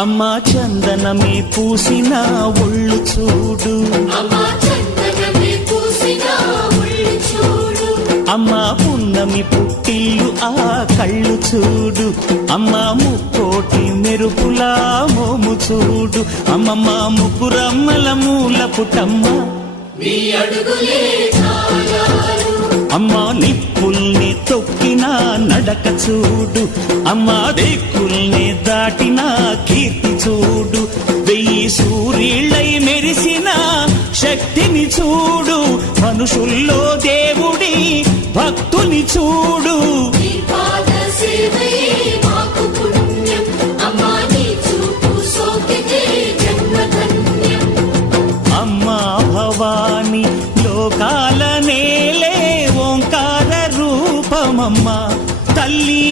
అమ్మా చందనమే పూసిన ఒళ్ళు చూడు, అమ్మా పున్నమి పుట్టిల్లు ఆ కళ్ళు చూడు, అమ్మా ముక్కోటి మెరుపులా మోము చూడు, అమ్మమ్మ ముగ్గురమ్మల మూల పుటమ్మ అమ్మా నిప్పుల్ని తొక్కిన నడక చూడు, అమ్మా దిక్కుల్ని దాటిన కీర్తి చూడు, 1000 సూర్యుళ్ళై మెరిసిన శక్తిని చూడు, మనుషుల్లో దేవుడి భక్తుని చూడు.